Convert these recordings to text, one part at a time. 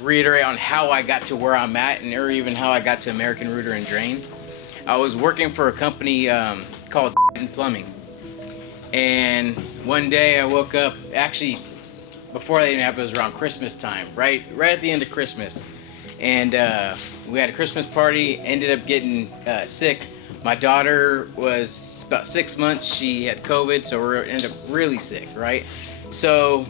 reiterate on how I got to where I'm at, or even how I got to American Rooter and Drain. I was working for a company called Plumbing, and one day I woke up, actually before that even happened, it was around Christmas time, right at the end of Christmas, and we had a Christmas party, ended up getting sick. My daughter was about 6 months, she had COVID, so we ended up really sick, right? So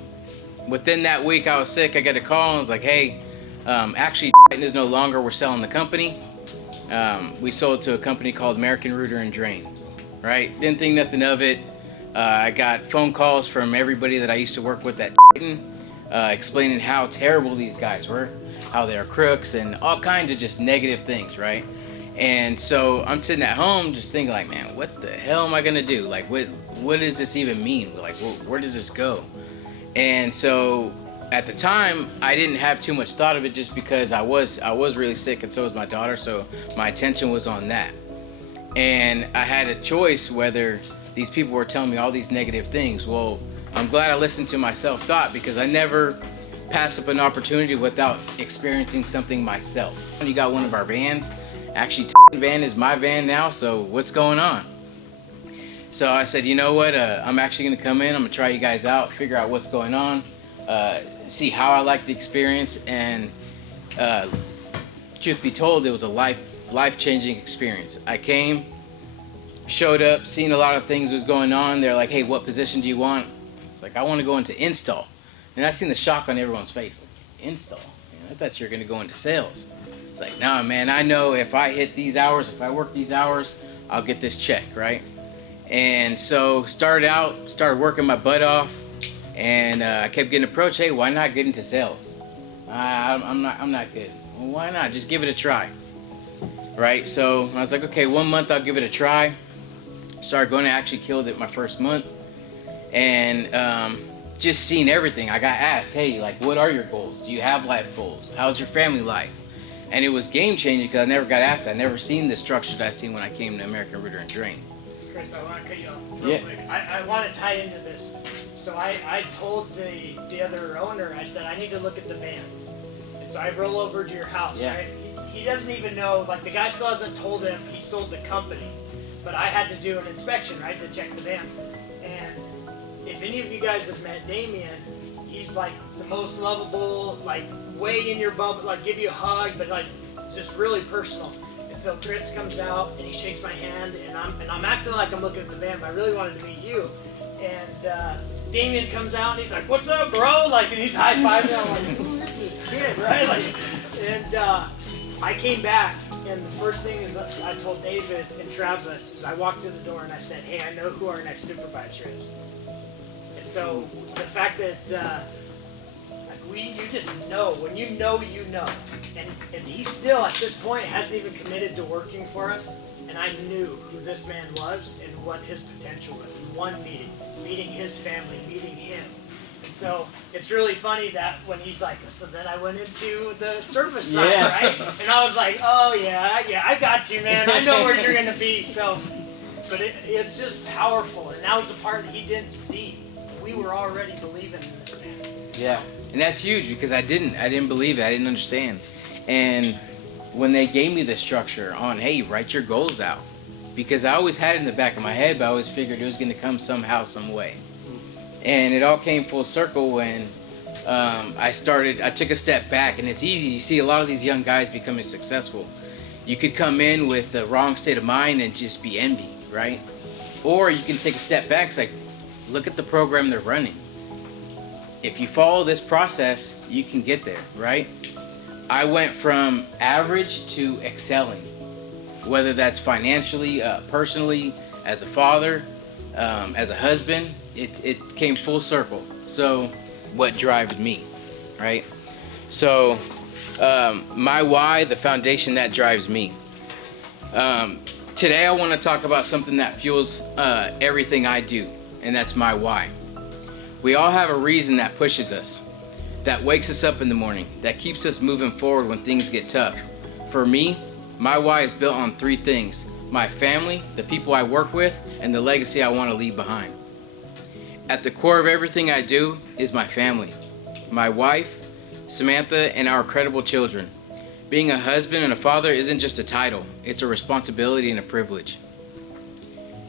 within that week I was sick, I got a call and was like, hey, actually is no longer, we're selling the company. We sold to a company called American Rooter and Drain, right? Didn't think nothing of it. I got phone calls from everybody that I used to work with at explaining how terrible these guys were, how they're crooks and all kinds of just negative things, right? And so I'm sitting at home just thinking like, man, what the hell am I gonna do? Like, what does this even mean? Like, where does this go? And so at the time, I didn't have too much thought of it, just because I was really sick, and so was my daughter, so my attention was on that. And I had a choice whether these people were telling me all these negative things. Well, I'm glad I listened to my self-thought, because I never pass up an opportunity without experiencing something myself. You got one of our vans. Actually, van is my van now, so what's going on? So I said, you know what, I'm actually gonna come in, I'm gonna try you guys out, figure out what's going on, see how I like the experience, and truth be told, it was a life-changing experience. I came, showed up, seen a lot of things was going on. They're like, hey, what position do you want? It's like, I want to go into install. And I seen the shock on everyone's face, like, install? Man, I thought you were gonna go into sales. It's like, nah, man, I know if I hit these hours, if I work these hours, I'll get this check, right? And so started working my butt off, and I kept getting approached, hey, why not get into sales? I'm not good. Well, why not? Just give it a try, right? So I was like, okay, 1 month I'll give it a try. Started going, to actually killed it my first month, and just seeing everything. I got asked, hey, like, what are your goals? Do you have life goals? How's your family life? And it was game changing, because I never got asked. I never seen the structure that I seen when I came to American Rooter and Drain. Chris, I want to cut you off real quick. I want to tie into this. So I told the other owner, I said, I need to look at the vans. And so I roll over to your house, right? He doesn't even know, like, the guy still hasn't told him he sold the company. But I had to do an inspection, right, to check the vans. And if any of you guys have met Damien, he's like the most lovable, like way in your bubble, like give you a hug, but like just really personal. And so Chris comes out and he shakes my hand, and I'm acting like I'm looking at the van, but I really wanted to meet you. And Damien comes out and he's like, "What's up, bro?" Like, and he's high fiving. I'm like, "Who is this kid?" Right? Like, and I came back, and the first thing is I told David and Travis. I walked through the door and I said, "Hey, I know who our next supervisor is." And so the fact that you just know, when you know, and he still at this point hasn't even committed to working for us, and I knew who this man was and what his potential was in one meeting his family, meeting him. And so it's really funny that when he's like, so then I went into the service side, right? And I was like, oh yeah, I got you, man, I know where you're gonna be. So, but it's just powerful, and that was the part that he didn't see. We were already believing in this man. Yeah. And that's huge, because I didn't believe it, I didn't understand. And when they gave me the structure on, hey, write your goals out, because I always had it in the back of my head, but I always figured it was gonna come somehow, some way. And it all came full circle when I took a step back, and it's easy, you see a lot of these young guys becoming successful. You could come in with the wrong state of mind and just be envy, right? Or you can take a step back, it's like, look at the program they're running. If you follow this process, you can get there, right? I went from average to excelling, whether that's financially, personally, as a father, as a husband, it came full circle. So what drives me, right? So my why, the foundation that drives me. Today I want to talk about something that fuels everything I do, and that's my why. We all have a reason that pushes us, that wakes us up in the morning, that keeps us moving forward when things get tough. For me, my why is built on 3 things: my family, the people I work with, and the legacy I want to leave behind. At the core of everything I do is my family. My wife, Samantha, and our incredible children. Being a husband and a father isn't just a title, it's a responsibility and a privilege.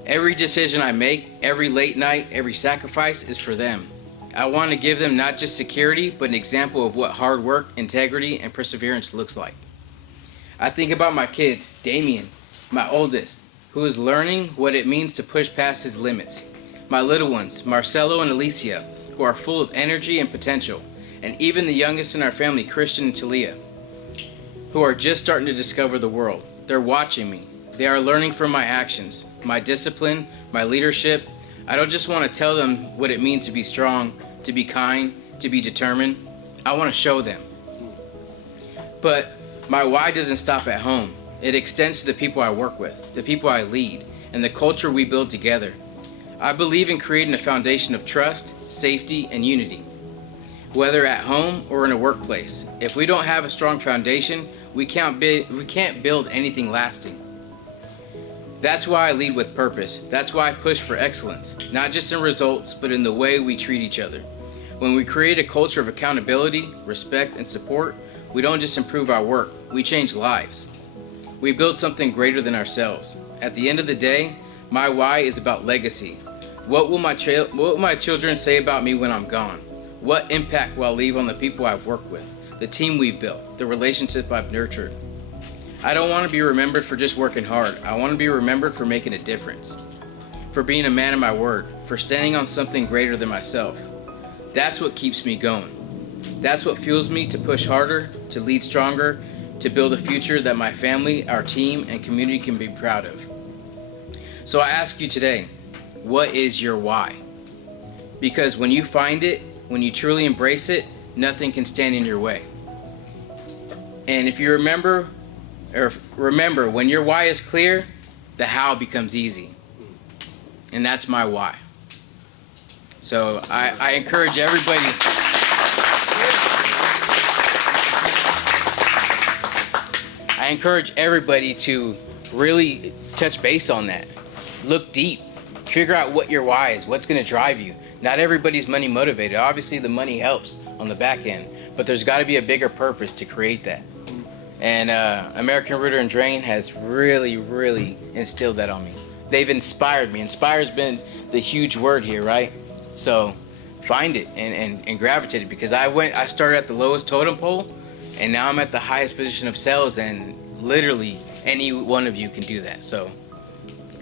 Every decision I make, every late night, every sacrifice is for them. I want to give them not just security, but an example of what hard work, integrity, and perseverance looks like. I think about my kids, Damien, my oldest, who is learning what it means to push past his limits. My little ones, Marcelo and Alicia, who are full of energy and potential. And even the youngest in our family, Christian and Talia, who are just starting to discover the world. They're watching me. They are learning from my actions, my discipline, my leadership. I don't just want to tell them what it means to be strong, to be kind, to be determined. I want to show them. But my why doesn't stop at home. It extends to the people I work with, the people I lead, and the culture we build together. I believe in creating a foundation of trust, safety, and unity. Whether at home or in a workplace, if we don't have a strong foundation, we can't build anything lasting. That's why I lead with purpose. That's why I push for excellence, not just in results, but in the way we treat each other. When we create a culture of accountability, respect, and support, we don't just improve our work, we change lives. We build something greater than ourselves. At the end of the day, my why is about legacy. What will my children say about me when I'm gone? What impact will I leave on the people I've worked with, the team we've built, the relationship I've nurtured? I don't want to be remembered for just working hard. I want to be remembered for making a difference, for being a man of my word, for standing on something greater than myself. That's what keeps me going. That's what fuels me to push harder, to lead stronger, to build a future that my family, our team, and community can be proud of. So I ask you today, what is your why? Because when you find it, when you truly embrace it, nothing can stand in your way. And if you remember, when your why is clear, the how becomes easy. And that's my why. So I encourage everybody. I encourage everybody to really touch base on that. Look deep. Figure out what your why is, what's going to drive you. Not everybody's money motivated. Obviously, the money helps on the back end, but there's got to be a bigger purpose to create that. And American Rooter and Drain has really, really instilled that on me. They've inspired me. Inspire's been the huge word here, right? So find it and gravitate it, because I started at the lowest totem pole, and now I'm at the highest position of sales, and literally any one of you can do that. So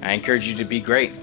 I encourage you to be great.